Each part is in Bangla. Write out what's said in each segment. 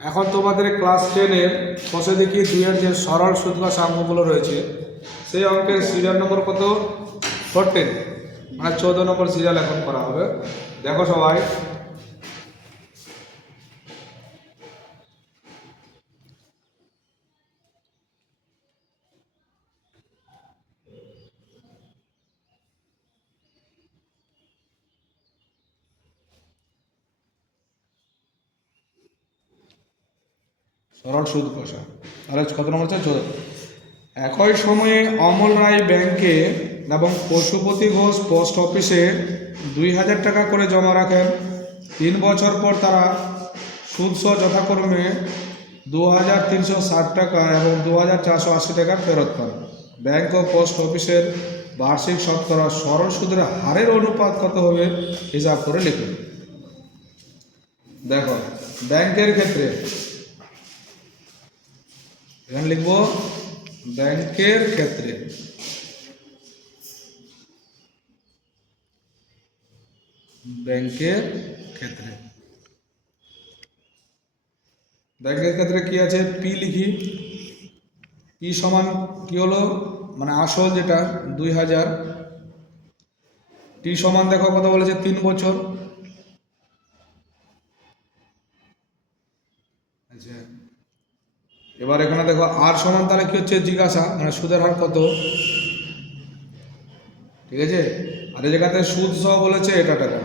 এখন তোমাদের ক্লাস 10-এর বসে দেখি 2-এর যে সরল সুদ বা অঙ্কগুলো রয়েছে সেই অঙ্কের সিরিয়াল নম্বর কত 14, মানে 14 নম্বর সিরিয়াল এখন করা হবে। দেখো সবাই, সরল সুদ কষা। তাহলে কত নম্বর হচ্ছে 14। একই সময়ে অমল রায় ব্যাংকে এবং পশুপতি ঘোষ পোস্ট অফিসে 2000 টাকা করে জমা রাখেন। 3 বছর পর তারা সুদসহ যথাক্রমে 2360 টাকা এবং 2480 টাকা ফেরত পান। ব্যাংক ও পোস্ট অফিসের বার্ষিক শতকরা সরল সুদের হারের অনুপাত কত হবে হিসাব করে লিখুন। দেখো, ব্যাংকের ক্ষেত্রে এখানে লিখব ব্যাংকের ক্ষেত্রে ব্যাংকের ক্ষেত্রে ব্যাংকের ক্ষেত্রে কি আছে, পি লিখি। পি সমান কি হলো, মানে আসল যেটা 2000। টি সমান দেখো কত বলেছে 3 বছর। আচ্ছা, এবার এখানে দেখো আর সমান তাহলে কি হচ্ছে জিজ্ঞাসা, মানে সুদের হার কত, ঠিক আছে। আর এই জায়গাতে সুদ সহ বলেছে এটা টাকা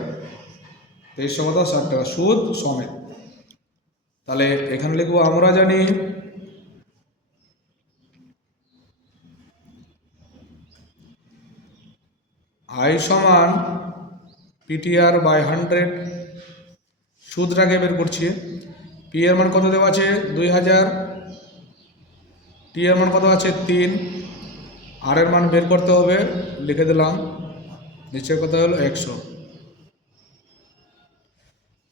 2360 টাকা সুদ সমেত। তাহলে এখানে লিখবো আমরা জানি আই সমান পিটিআর বাই 100। সুদটাকে বের করছি। পি এর মান কত দেওয়া আছে 2000, টি এর মান কত আছে 3, আর এর মান বের করতে হবে, লিখে দিলাম, নিচে কত হলো 100,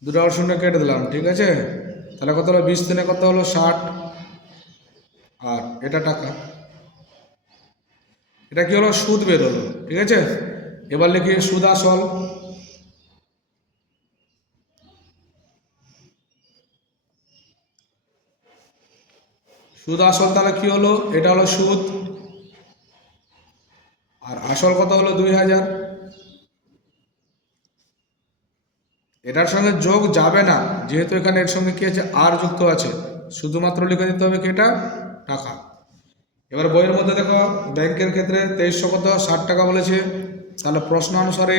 দুটো আর শূন্য কেটে দিলাম, ঠিক আছে। তাহলে কত হলো 20 দিনে কত হলো 60, আর এটা টাকা। এটা কি হলো, সুদ বের হলো, ঠিক আছে। এবার লিখি সুদ আসল। সুদ আসল তাহলে কি হলো, এটা হলো সুদ, আর আসল কত হলো 2000। এটার সঙ্গে যোগ যাবে না, যেহেতু এখানে এর সঙ্গে কি আছে আর যুক্ত আছে, শুধুমাত্র লিখে দিতে হবে কি এটা টাকা। এবার বইয়ের মধ্যে দেখো ব্যাংকের ক্ষেত্রে 2360 টাকা বলেছে, তাহলে প্রশ্ন অনুসারে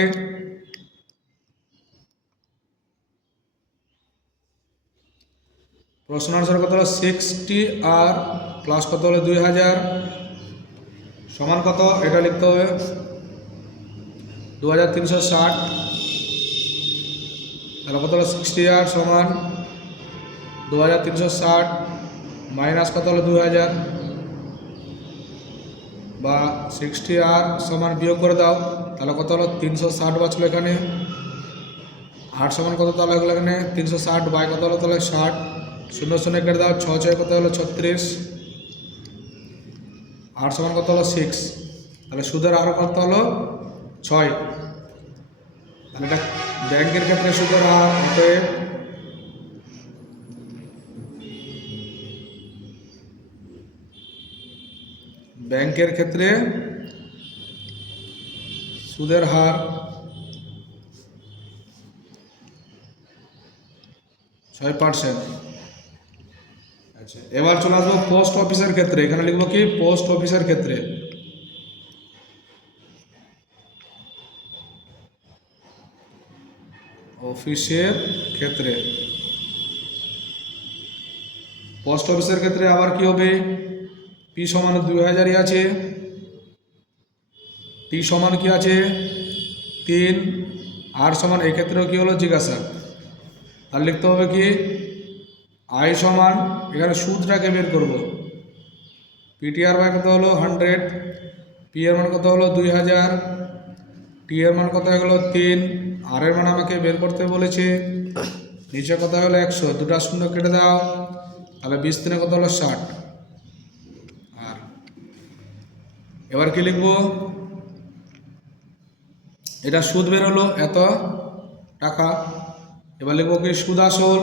কত হলো 60 আর প্লাস কত হলো 2000 সমান কত, এটা লিখতে হবে 2360। তাহলে কত হলো 60 আর সমান 2360 মাইনাস কত হলো 2000, বা 60 আর সমান বিয়োগ করে দাও, তাহলে কত হলো 360 বাঁচলো এখানে। 8 সমান কত, তাহলে এগুলো এখানে 360 বাই কত হলো তাহলে 60, শূন্য শূন্য কেটে দাও, 6 6 কত হলো 36, 8 সমান কত হলো 6, তাহলে সুদের হার কত হলো 6। তাহলে এটা ব্যাংকের ক্ষেত্রে সুদের হার হতে ব্যাংকের ক্ষেত্রে সুদের হার 6%। আচ্ছা, এবার চলে আসবো পোস্ট অফিসের ক্ষেত্রে। এখানে লিখবো কি পোস্ট অফিসের ক্ষেত্রে। অফিসের ক্ষেত্রে পোস্ট অফিসের ক্ষেত্রে আবার কি হবে, পি সমান 2000ই আছে, টি সমান কি আছে 3, আর সমান এই ক্ষেত্রেও কি হলো জিজ্ঞাসা। আর লিখতে হবে কি আই সমান, এখানে সুদটাকে বের করব, পিটিআর বাই কত হলো 100, পি এর মান কত হলো 2000, টি এর মান কত হয়ে গেলো 3, আর এর মান আমাকে বের করতে বলেছে, নিচে কত হলো 100, দুটা শূন্য কেটে দাও, তাহলে 20 দিনে কত হলো 60। আর এবার কি লিখবো, এটা সুদ বের হলো এত টাকা। এবার লিখবো কি সুদ আসল,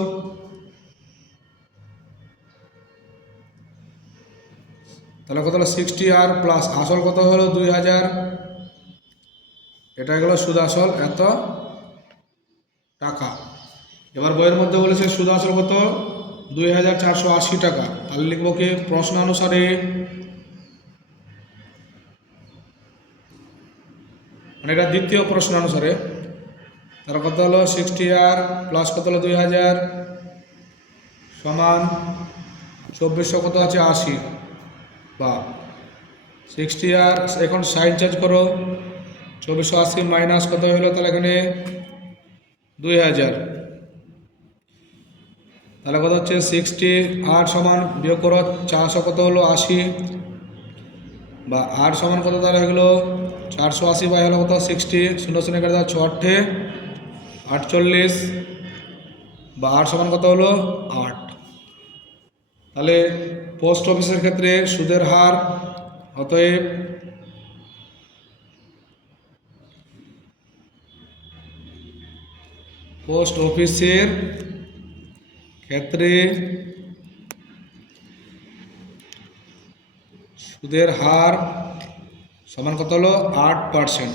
তাহলে কত হলো 60R প্লাস আসল কত হলো 2000, এটা গেলো সুদ আসল এত টাকা। এবার বইয়ের মধ্যে বলেছে সুদ আসল কত 2480 টাকা। তাহলে লিখবো কি প্রশ্নানুসারে, মানে এটা দ্বিতীয় প্রশ্নানুসারে, তার কত হলো 60R প্লাস কত হলো 2000 সমান 2400 কত আছে 80, বা 60R এখন সাইন চেঞ্জ করো, 2480 মাইনাস কত হলো তাহলে এখানে 2000, তাহলে কত হচ্ছে 60R সমান বিয়োগ করো 400 কত হলো 80, বা আর সমান কত তাহলে হলো 480 বাই হলো কত 60, 0 0 কেটে দাও 6 48, বা আর সমান কত হলো 8। তাহলে পোস্ট অফিসের ক্ষেত্রে সুদের হার, অতএব পোস্ট অফিসের ক্ষেত্রে সুদের হার সমান কত হলো 8%।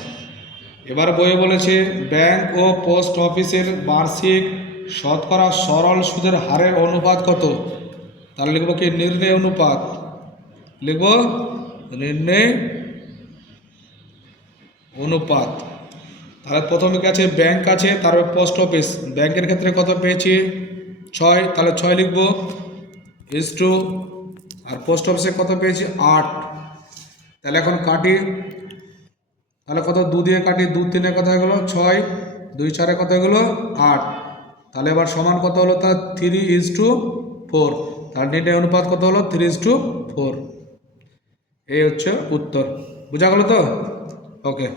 এবার বইয়ে বলেছে ব্যাংক ও পোস্ট অফিসের বার্ষিক শতকরা সরল সুদের হারের অনুপাত কত। তাহলে লিখবো কি নির্ণয় অনুপাত, লিখব নির্ণয় অনুপাত। তাহলে প্রথমে আছে ব্যাংক আছে, তারপর পোস্ট অফিস। ব্যাংকের ক্ষেত্রে কত পেয়েছি 6, তাহলে 6 লিখবো ইস টু, আর পোস্ট অফিসে কত পেয়েছি 8। তাহলে এখন কাটি, তাহলে কত 2 দিয়ে কাটি, 2 3 কত হয়ে গেলো 6, 2 4 কত হয়ে গেলো 8। তাহলে এবার সমান কত হলো তার 3:4। তার নির্ণয় অনুপাত কত হলো 3:4। এই হচ্ছে উত্তর। বোঝা গেল তো? ওকে।